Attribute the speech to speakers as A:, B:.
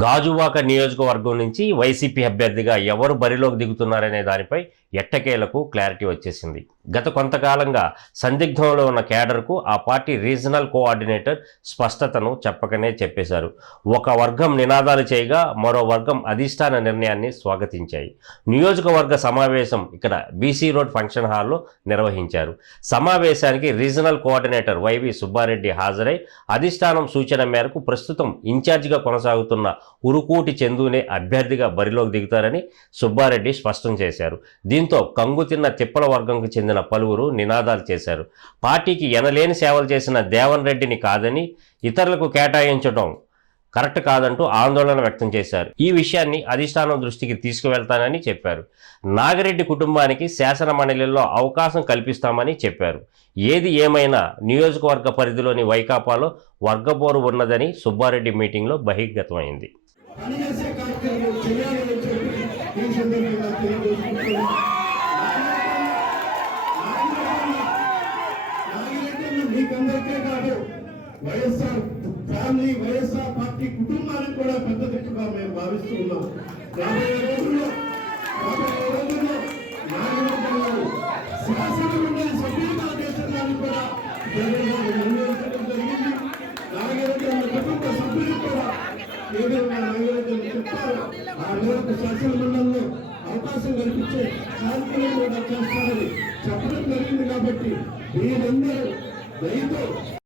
A: గాజువాక నియోజకవర్గం నుంచి వైసీపీ అభ్యర్థిగా ఎవరు బరిలోకి దిగుతున్నారనే దానిపై ఎట్టకేలకు క్లారిటీ వచ్చేసింది. గత కొంతకాలంగా సందిగ్ధంలో ఉన్న కేడర్కు ఆ పార్టీ రీజనల్ కోఆర్డినేటర్ స్పష్టతను చెప్పకనే చెప్పేశారు. ఒక వర్గం నినాదాలు చేయగా మరో వర్గం అధిష్టాన నిర్ణయాన్ని స్వాగతించాయి. నియోజకవర్గ సమావేశం ఇక్కడ బీసీ రోడ్ ఫంక్షన్ హాల్లో నిర్వహించారు. సమావేశానికి రీజనల్ కోఆర్డినేటర్ వైవి సుబ్బారెడ్డి హాజరై అధిష్టానం సూచన మేరకు ప్రస్తుతం ఇన్ఛార్జిగా కొనసాగుతున్న ఉరుకూటి చందునే అభ్యర్థిగా బరిలోకి దిగుతారని సుబ్బారెడ్డి స్పష్టం చేశారు. దీంతో కంగుతిన్న తిప్పల వర్గంకు చెందిన పలువురు నినాదాలు చేశారు. పార్టీకి ఎనలేని సేవలు చేసిన దేవన్ రెడ్డిని కాదని ఇతరులకు కేటాయించడం కరెక్ట్ కాదంటూ ఆందోళన వ్యక్తం చేశారు. ఈ విషయాన్ని అధిష్టానం దృష్టికి తీసుకువెళ్తానని చెప్పారు. నాగిరెడ్డి కుటుంబానికి శాసన మండలిలో అవకాశం కల్పిస్తామని చెప్పారు. ఏది ఏమైనా నియోజకవర్గ పరిధిలోని వైకాపాలో వర్గబోరు ఉన్నదని సుబ్బారెడ్డి మీటింగ్లో బహిర్గతమైంది.
B: పనిచేసే కార్యక్రమం చేయాలని చెప్పి ఈ సందర్భంగా తెలియజేసుకుంటున్నాను. కాదు వైఎస్ఆర్ ఫ్యామిలీ వైఎస్ఆర్ పార్టీ కుటుంబానికి కూడా పెద్ద దిక్కుగా మేము భావిస్తూ ఉన్నాం. రాబోయే రోజుల్లో రాబోయే రోజుల్లో నాగిరెడ్డి గారు సభ్యులుగా కూడా జగన్ గారు ఏదైనా నాగిరెడ్డి చెప్తారో ఆ మేరకు శాసన అవకాశం కల్పించే కార్యక్రమం కూడా చేస్తారని చెప్పడం జరిగింది కాబట్టి మీరందరూ దయతో